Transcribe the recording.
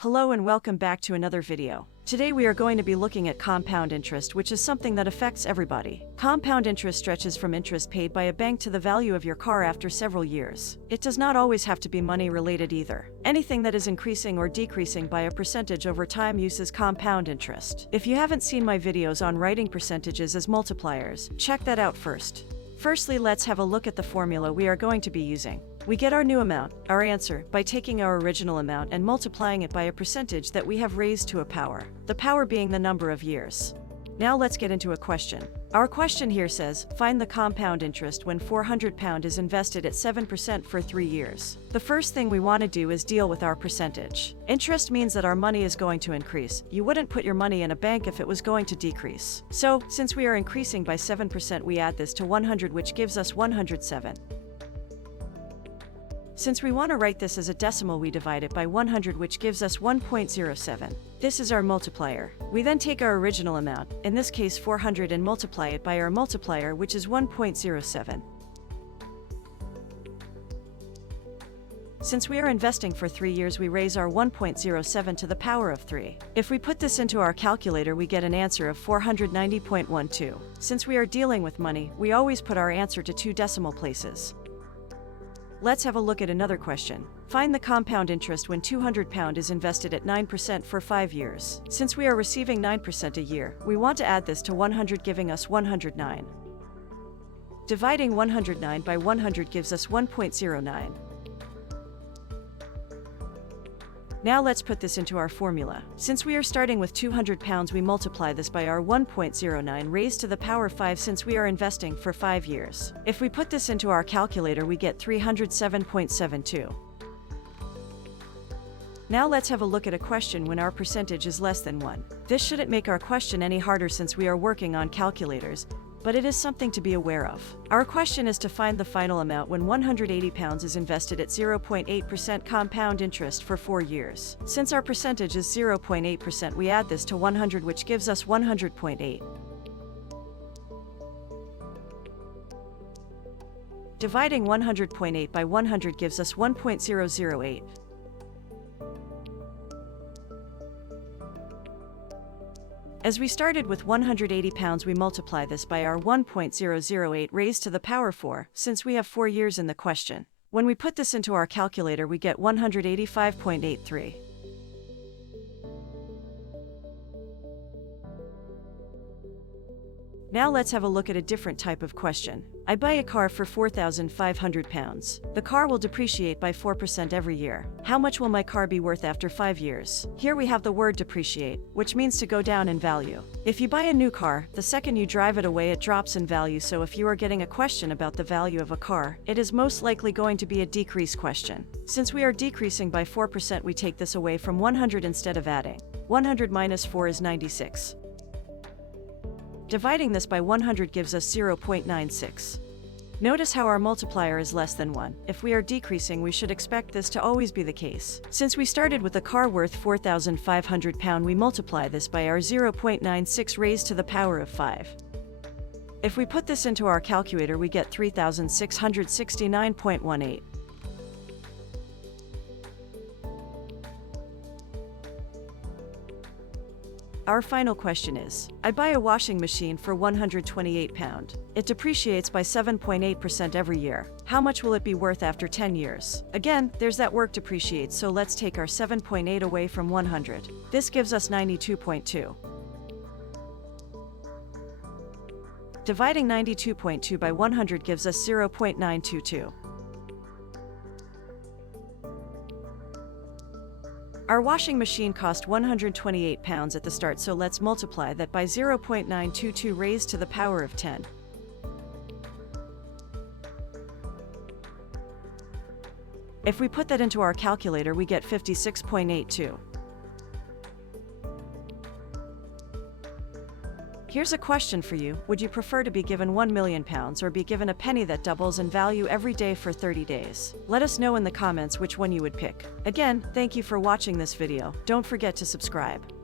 Hello and welcome back to another video. Today we are going to be looking at compound interest, which is something that affects everybody. Compound interest stretches from interest paid by a bank to the value of your car after several years. It does not always have to be money related either. Anything that is increasing or decreasing by a percentage over time uses compound interest. If you haven't seen my videos on writing percentages as multipliers, check that out first. Firstly, let's have a look at the formula we are going to be using. We get our new amount, our answer, by taking our original amount and multiplying it by a percentage that we have raised to a power, the power being the number of years. Now let's get into a question. Our question here says, find the compound interest when £400 is invested at 7% for 3 years. The first thing we want to do is deal with our percentage. Interest means that our money is going to increase. You wouldn't put your money in a bank if it was going to decrease. So, since we are increasing by 7%, we add this to 100, which gives us 107. Since we want to write this as a decimal, we divide it by 100, which gives us 1.07. This is our multiplier. We then take our original amount, in this case 400, and multiply it by our multiplier, which is 1.07. Since we are investing for 3 years, we raise our 1.07 to the power of 3. If we put this into our calculator, we get an answer of 490.12. Since we are dealing with money, we always put our answer to 2 decimal places. Let's have a look at another question. Find the compound interest when £200 is invested at 9% for 5 years. Since we are receiving 9% a year, we want to add this to 100, giving us 109. Dividing 109 by 100 gives us 1.09. Now let's put this into our formula. Since we are starting with £200, we multiply this by our 1.09 raised to the power 5, since we are investing for 5 years. If we put this into our calculator, we get 307.72. Now let's have a look at a question when our percentage is less than 1. This shouldn't make our question any harder since we are working on calculators, but it is something to be aware of. Our question is to find the final amount when £180 is invested at 0.8% compound interest for 4 years. Since our percentage is 0.8%, we add this to 100, which gives us 100.8. Dividing 100.8 by 100 gives us 1.008. As we started with £180, we multiply this by our 1.008 raised to the power 4, since we have 4 years in the question. When we put this into our calculator, we get 185.83. Now let's have a look at a different type of question. I buy a car for £4,500. The car will depreciate by 4% every year. How much will my car be worth after 5 years? Here we have the word depreciate, which means to go down in value. If you buy a new car, the second you drive it away, it drops in value. So if you are getting a question about the value of a car, it is most likely going to be a decrease question. Since we are decreasing by 4%, we take this away from 100 instead of adding. 100 minus 4 is 96. Dividing this by 100 gives us 0.96. Notice how our multiplier is less than 1. If we are decreasing, we should expect this to always be the case. Since we started with a car worth £4,500, we multiply this by our 0.96 raised to the power of 5. If we put this into our calculator, we get 3,669.18. Our final question is, I buy a washing machine for £128. It depreciates by 7.8% every year. How much will it be worth after 10 years? Again, there's that word depreciate, so let's take our 7.8 away from 100. This gives us 92.2. Dividing 92.2 by 100 gives us 0.922. Our washing machine cost £128 at the start, so let's multiply that by 0.922 raised to the power of 10. If we put that into our calculator, we get 56.82. Here's a question for you. Would you prefer to be given £1 million or be given a penny that doubles in value every day for 30 days? Let us know in the comments which one you would pick. Again, thank you for watching this video. Don't forget to subscribe.